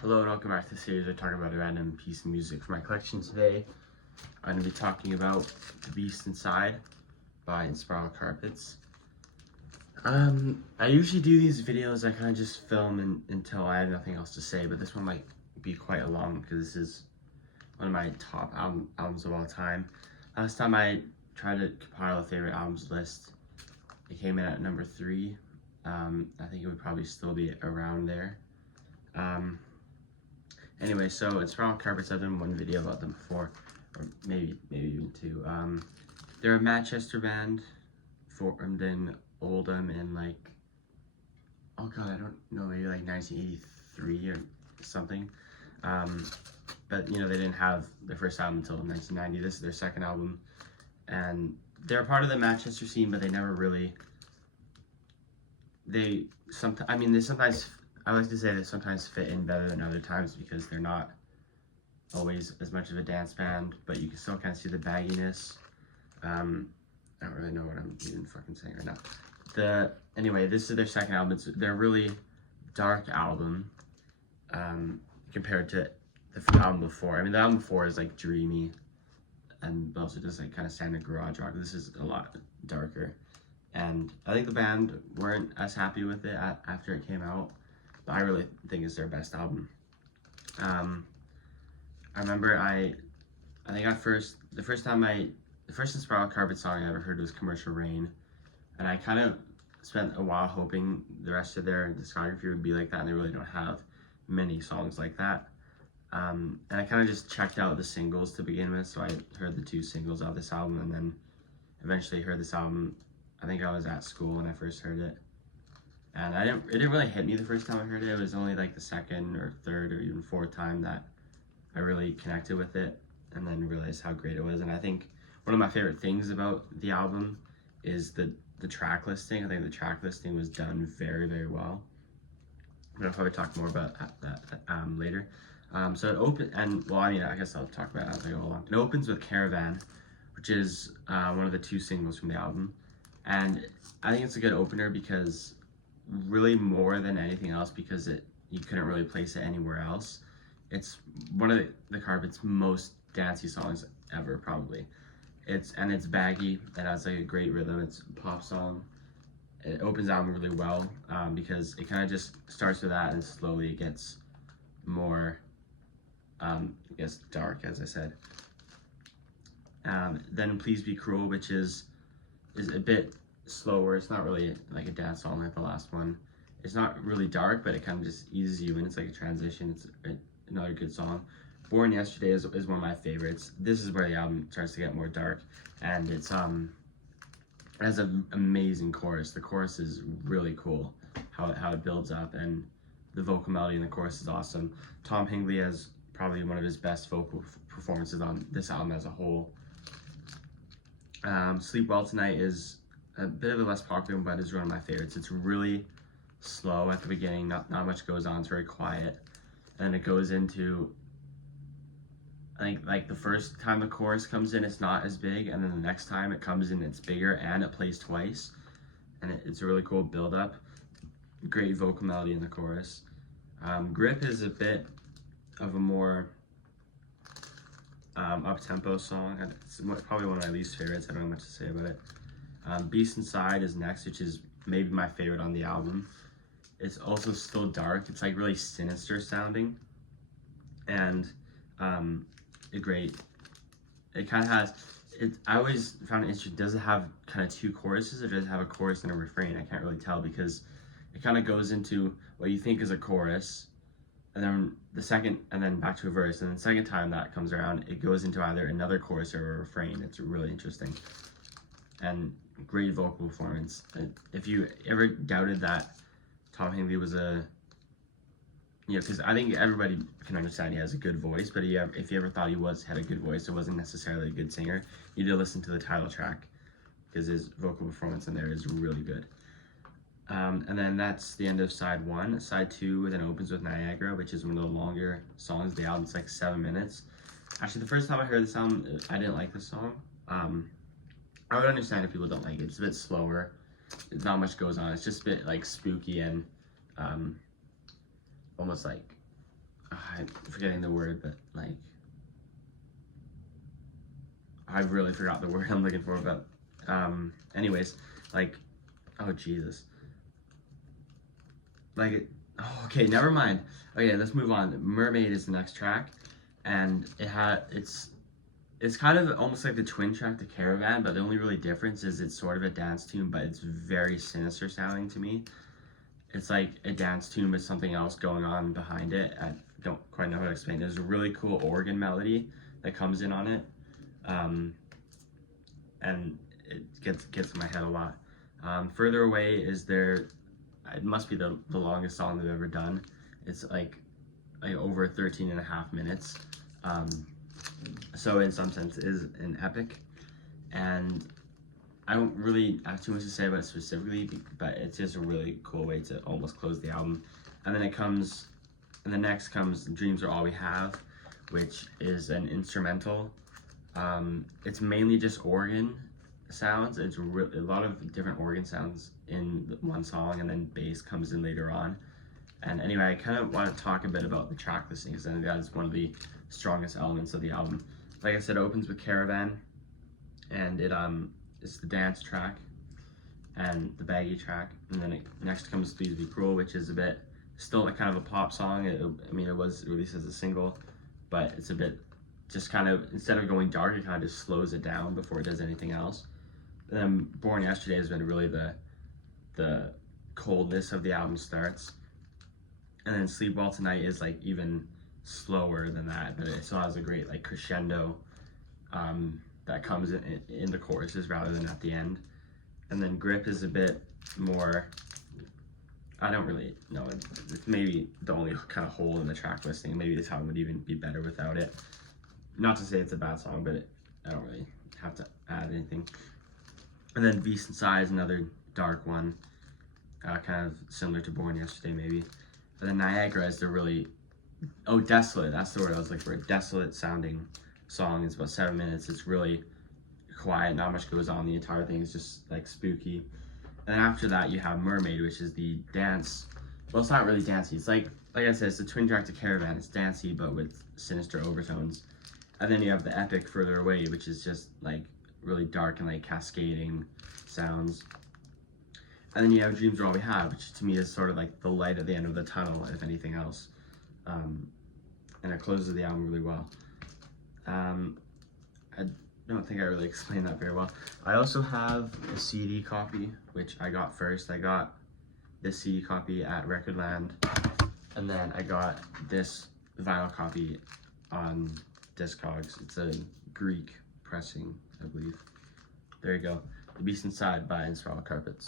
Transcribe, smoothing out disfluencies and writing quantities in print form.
Hello and welcome back to the series. I talk about a random piece of music from my collection today. I'm going to be talking about The Beast Inside by Inspiral Carpets. I usually do these videos, I kind of just film until I have nothing else to say, but this one might be quite long because this is one of my top albums of all time. Last time I tried to compile a favorite albums list, it came in at number 3. I think it would probably still be around there. Anyway, so Inspiral Carpets, I've done one video about them before, or maybe even two. They're a Manchester band formed in Oldham in oh god, I don't know, maybe like 1983 or something. But you know, they didn't have their first album until 1990. This is their second album, and they're part of the Manchester scene, but they never really. They sometimes. I like to say they sometimes fit in better than other times because they're not always as much of a dance band, but you can still kind of see the bagginess. I don't really know what I'm even fucking saying right now. Anyway, this is their second album. They're a really dark album compared to the album before. I mean, the album before is like dreamy and also just like kind of standard garage rock. This is a lot darker, and I think the band weren't as happy with it after it came out. I really think it's their best album. I remember the first Inspiral Carpet song I ever heard was Commercial Rain, and I kind of spent a while hoping the rest of their discography would be like that, and they really don't have many songs like that. And I kind of just checked out the singles to begin with, so I heard the 2 singles of this album, and then eventually heard this album. I think I was at school when I first heard it. And it didn't really hit me the first time I heard it. It was only like the second or third or even fourth time that I really connected with it and then realized how great it was. And I think one of my favorite things about the album is the track listing. I think the track listing was done very, very well. I'll probably talk more about that later. So I guess I'll talk about it as I go along. It opens with Caravan, which is one of the 2 singles from the album. And I think it's a good opener because really more than anything else because you couldn't really place it anywhere else. It's one of the Carpets' most dancey songs ever, probably. It's baggy. It has like a great rhythm. It's a pop song. It opens the album really well because it kind of just starts with that and slowly it gets more, I guess, dark, as I said. Then Please Be Cruel, which is a bit slower. It's not really like a dance song like the last one. It's not really dark, but it kind of just eases you in. It's like a transition. It's another good song. Born Yesterday is one of my favorites. This is where the album starts to get more dark, and it has an amazing chorus. The chorus is really cool, how it builds up, and the vocal melody in the chorus is awesome. Tom Hingley has probably one of his best vocal performances on this album as a whole. Sleep Well Tonight is a bit of a less popular one, but is one of my favorites. It's really slow at the beginning, not much goes on, it's very quiet. And it goes into, I think like the first time the chorus comes in, it's not as big, and then the next time it comes in, it's bigger, and it plays twice. And it's a really cool build up. Great vocal melody in the chorus. Grip is a bit of a more up-tempo song. It's probably one of my least favorites. I don't know much to say about it. Beast Inside is next, which is maybe my favorite on the album. It's also still dark. It's like really sinister sounding, and it kind of has. I always found it interesting. Does it have kind of 2 choruses, or does it have a chorus and a refrain? I can't really tell because it kind of goes into what you think is a chorus, and then and then back to a verse, and then the second time that comes around, it goes into either another chorus or a refrain. It's really interesting. And great vocal performance. If you ever doubted that Tom Hingley was because I think everybody can understand he has a good voice, but if you ever thought he had a good voice, it wasn't necessarily a good singer, you need to listen to the title track because his vocal performance in there is really good. And then that's the end of side 1. Side 2 then opens with Niagara, which is one of the longer songs of the album. It's like 7 minutes. Actually, the first time I heard this album, I didn't like this song. I would understand if people don't like it. It's a bit slower. Not much goes on. It's just a bit like spooky and almost like I'm forgetting the word, but like, I really forgot the word I'm looking for, but anyways, like, oh Jesus. Like, oh, okay, never mind. Okay, let's move on. Mermaid is the next track, and it's kind of almost like the twin track to Caravan, but the only really difference is it's sort of a dance tune, but it's very sinister sounding to me. It's like a dance tune with something else going on behind it. I don't quite know how to explain it. There's a really cool organ melody that comes in on it, and it gets in my head a lot. Further Away is it must be the longest song they've ever done. It's like over 13 and a half minutes. So in some sense it is an epic, and I don't really have too much to say about it specifically, but it's just a really cool way to almost close the album. And then next comes Dreams Are All We Have, which is an instrumental. It's mainly just organ sounds. It's a lot of different organ sounds in one song, and then bass comes in later on. And anyway, I kind of want to talk a bit about the track listing, because I think that is one of the strongest elements of the album. Like I said, it opens with Caravan, and it's the dance track and the baggy track, and then next comes Please Be Cruel, which is a bit still like kind of a pop song. I mean, it was released as a single, but it's a bit just kind of, instead of going dark, it kind of just slows it down before it does anything else. And then Born Yesterday has been really the coldness of the album starts, and then Sleep Well Tonight is like even slower than that, but it still has a great like crescendo that comes in the choruses rather than at the end. And then Grip is a bit more, I don't really know, it's maybe the only kind of hole in the track listing. Maybe this album would even be better without it. Not to say it's a bad song, but I don't really have to add anything. And then Beast Inside is another dark one, kind of similar to Born Yesterday maybe. And then Niagara is the really, desolate, that's the word I was looking for. A desolate sounding song. It's about 7 minutes. It's really quiet, not much goes on. The entire thing is just like spooky. And then after that you have Mermaid, which is the dance. Well, it's not really dancey. It's like I said, it's the twin track to Caravan. It's dancey but with sinister overtones. And then you have the epic Further Away, which is just like really dark and like cascading sounds. And then you have Dreams Are All We Have, which to me is sort of like the light at the end of the tunnel, if anything else. And it closes the album really well. I don't think I really explained that very well. I also have a CD copy, which I got first. I got this CD copy at Recordland, and then I got this vinyl copy on Discogs. It's a Greek pressing, I believe. There you go. The Beast Inside by Inspiral Carpets.